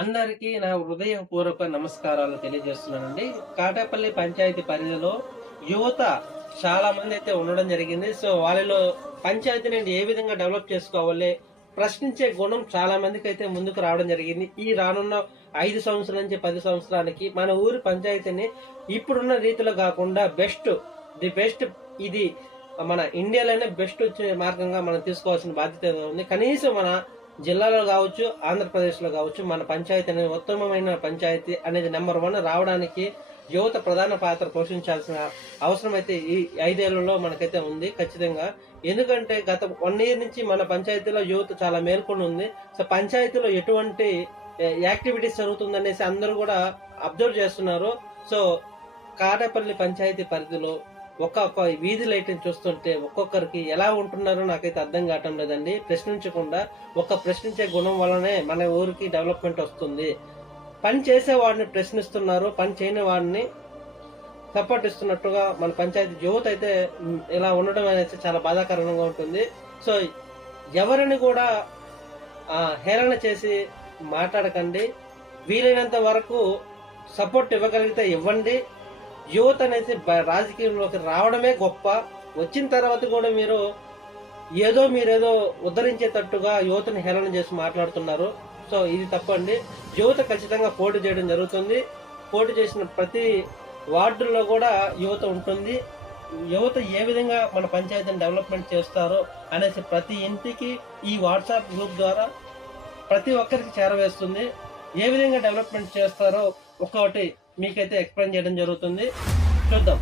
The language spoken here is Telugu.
అందరికీ నా హృదయపూర్వక నమస్కారాలు తెలియజేస్తున్నానండి. కాటేపల్లి పంచాయతీ పరిధిలో యువత చాలా మంది అయితే ఉండడం జరిగింది. సో వాళ్ళలో పంచాయతీని ఏ విధంగా డెవలప్ చేసుకోవాలి, ప్రశ్నించే గుణం చాలా మందికి అయితే ముందుకు రావడం జరిగింది. ఈ రానున్న 5 సంవత్సరాల నుంచి 10 సంవత్సరాలకి మన ఊరి పంచాయతీని ఇప్పుడున్న రీతిలో కాకుండా ది బెస్ట్ ఇది మన ఇండియాలోనే బెస్ట్ వచ్చే మార్గంగా మనం తీసుకోవాల్సిన బాధ్యత ఉంది. కనీసం మన జిల్లాలో కావచ్చు, ఆంధ్రప్రదేశ్లో కావచ్చు, మన పంచాయతీ అనేది ఉత్తమమైన పంచాయతీ అనేది నెంబర్ 1 రావడానికి యువత ప్రధాన పాత్ర పోషించాల్సిన అవసరం అయితే ఈ 5 ఏళ్లలో మనకైతే ఉంది ఖచ్చితంగా. ఎందుకంటే గత 1 ఇయర్ నుంచి మన పంచాయతీలో యువత చాలా మేల్కొని ఉంది. సో పంచాయతీలో ఎటువంటి యాక్టివిటీస్ జరుగుతుందనేసి అందరూ కూడా అబ్జర్వ్ చేస్తున్నారు. సో కాటేపల్లి పంచాయతీ పరిధిలో ఒక్కొక్క వీధి లైట్ని చూస్తుంటే ఒక్కొక్కరికి ఎలా ఉంటున్నారో నాకైతే అర్థం కావటం లేదండి. ప్రశ్నించకుండా ప్రశ్నించే గుణం వల్లనే మన ఊరికి డెవలప్మెంట్ వస్తుంది. పని చేసే వాడిని ప్రశ్నిస్తున్నారు, పని చేయని వాడిని సపోర్ట్ ఇస్తున్నట్టుగా మన పంచాయతీ యువత అయితే ఇలా ఉండడం అనేది చాలా బాధాకరంగా ఉంటుంది. సో ఎవరిని కూడా హేళన చేసి మాట్లాడకండి. వీలైనంత వరకు సపోర్ట్ ఇవ్వగలిగితే ఇవ్వండి. యువత అనేది రాజకీయంలోకి రావడమే గొప్ప. వచ్చిన తర్వాత కూడా మీరేదో ఉద్ధరించేటట్టుగా యువతని హేళన చేసి మాట్లాడుతున్నారు. సో ఇది తప్పండి. యువత ఖచ్చితంగా పోటీ చేయడం జరుగుతుంది. పోటీ చేసిన ప్రతి వార్డుల్లో కూడా యువత ఉంటుంది. యువత ఏ విధంగా మన పంచాయతీని డెవలప్మెంట్ చేస్తారో అనేసి ప్రతి ఇంటికి ఈ వాట్సాప్ గ్రూప్ ద్వారా ప్రతి ఒక్కరికి చేరవేస్తుంది. ఏ విధంగా డెవలప్మెంట్ చేస్తారో ఒక్కొక్కటి మీకైతే ఎక్స్ప్లెయిన్ చేయడం జరుగుతుంది. చూద్దాం.